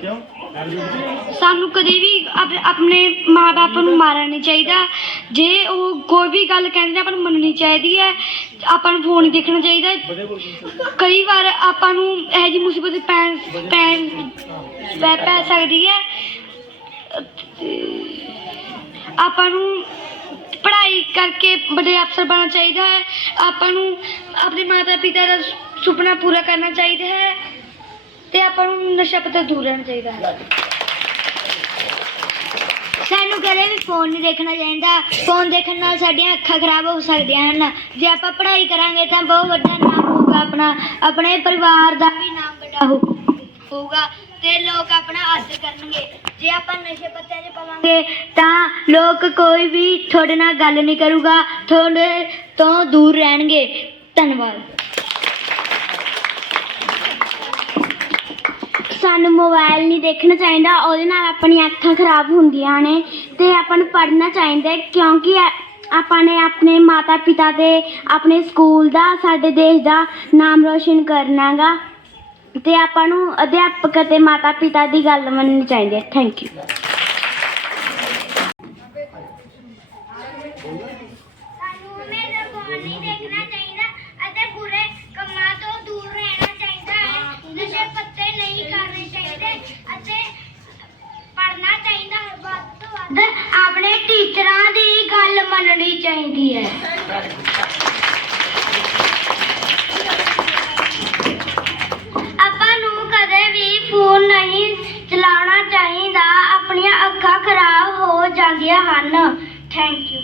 ਕਿਉਂ ਸਾਨੂੰ ਕਦੇ ਵੀ ਆਪਣੇ ਮਾਪੇ ਨੂੰ ਮਾਰਨਾ ਨਹੀਂ ਚਾਹੀਦਾ। ਜੇ ਉਹ ਕੋਈ ਵੀ ਗੱਲ ਕਹਿੰਦੇ ਨੇ, ਆਪਾਂ ਨੂੰ ਮੰਨਣੀ ਚਾਹੀਦੀ ਹੈ। ਆਪਾਂ ਨੂੰ ਫੋਨ ਦੇਖਣਾ ਚਾਹੀਦਾ। ਕਈ ਵਾਰ ਆਪਾਂ ਨੂੰ ਇਹੋ ਜਿਹੀ ਮੁਸੀਬਤ ਪੈਣ ਪੈਣ, ਪੈ ਪੈ ਸਕਦੀ ਹੈ। ਆਪਾਂ ਨੂੰ ਪੜ੍ਹਾਈ ਕਰਕੇ ਵੱਡੇ ਅਫਸਰ ਬਣਨਾ ਚਾਹੀਦਾ ਹੈ। ਆਪਾਂ ਨੂੰ ਆਪਣੇ ਮਾਤਾ ਪਿਤਾ ਦਾ ਸੁਪਨਾ ਪੂਰਾ ਕਰਨਾ ਚਾਹੀਦਾ ਹੈ। ਤੇ ਆਪਾਂ ਨੂੰ ਨਸ਼ਾ ਪੱਤਾ ਦੂਰ ਰਹਿਣਾ ਚਾਹੀਦਾ ਹੈ। ਸਾਨੂੰ ਕਦੇ ਵੀ ਫੋਨ ਨਹੀਂ ਦੇਖਣਾ ਚਾਹੀਦਾ। ਫੋਨ ਦੇਖਣ ਨਾਲ ਸਾਡੀਆਂ ਅੱਖਾਂ ਖਰਾਬ ਹੋ ਸਕਦੀਆਂ ਹਨ। ਜੇ ਆਪਾਂ ਪੜ੍ਹਾਈ ਕਰਾਂਗੇ ਤਾਂ ਬਹੁਤ ਵੱਡਾ ਨਾਮ ਹੋਊਗਾ ਆਪਣਾ। ਆਪਣੇ ਪਰਿਵਾਰ ਦਾ ਵੀ ਨਾਮ ਵੱਡਾ ਹੋ ਹੋਊਗਾ ਤੇ ਲੋਕ ਆਪਣਾ ਆਦਰ ਕਰਨਗੇ। ਜੇ ਆਪਾਂ ਨਸ਼ੇ ਪੱਤਿਆਂ 'ਚ ਪਵਾਂਗੇ ਤਾਂ ਲੋਕ ਕੋਈ ਵੀ ਤੁਹਾਡੇ ਨਾਲ ਗੱਲ ਨਹੀਂ ਕਰੂਗਾ। ਤੁਹਾਡੇ ਤੋਂ ਦੂਰ ਰਹਿਣਗੇ। ਧੰਨਵਾਦ। ਸਾਨੂੰ ਮੋਬਾਈਲ ਨਹੀਂ ਦੇਖਣਾ ਚਾਹੀਦਾ, ਉਹਦੇ ਨਾਲ ਆਪਣੀਆਂ ਅੱਖਾਂ ਖਰਾਬ ਹੁੰਦੀਆਂ ਨੇ ਤੇ ਆਪਾਂ ਨੂੰ ਪੜ੍ਹਨਾ ਚਾਹੀਦਾ ਕਿਉਂਕਿ ਆਪਾਂ ਨੇ ਆਪਣੇ ਮਾਤਾ ਪਿਤਾ ਦੇ, ਆਪਣੇ ਸਕੂਲ ਦਾ, ਸਾਡੇ ਦੇਸ਼ ਦਾ ਨਾਮ ਰੋਸ਼ਨ ਕਰਨਾਗਾ ਤੇ ਆਪਾਂ ਨੂੰ ਅਧਿਆਪਕ ਅਤੇ ਮਾਤਾ ਪਿਤਾ ਦੀ ਗੱਲ ਮੰਨਣੀ ਚਾਹੀਦੀ ਹੈ। ਥੈਂਕ ਯੂ ਸਾਨੂੰ ਹਮੇਸ਼ਾ ਫੋਨ ਨਹੀਂ ਦੇਖਣਾ ਚਾਹੀਦਾ ਅਤੇ ਬੁਰੇ ਕੰਮਾਂ ਤੋਂ ਦੂਰ ਰਹਿਣਾ ਚਾਹੀਦਾ ਹੈ ਨਸ਼ੇ ਪੱਤੇ ਨਹੀਂ ਕਰਨੇ ਚਾਹੀਦੇ ਅਤੇ ਪੜ੍ਹਨਾ ਚਾਹੀਦਾ ਹੈ ਵੱਧ ਤੋਂ ਵੱਧ ਆਪਣੇ ਟੀਚਰਾਂ ਦੀ ਗੱਲ ਮੰਨਣੀ ਚਾਹੀਦੀ ਹੈ। ਆਪਾਂ ਨੂੰ ਕਦੇ ਵੀ ਫੋਨ ਨਹੀਂ ਚਲਾਉਣਾ ਚਾਹੀਦਾ। ਆਪਣੀਆਂ ਅੱਖਾਂ ਖਰਾਬ ਹੋ ਜਾਂਦੀਆਂ ਹਨ। Thank you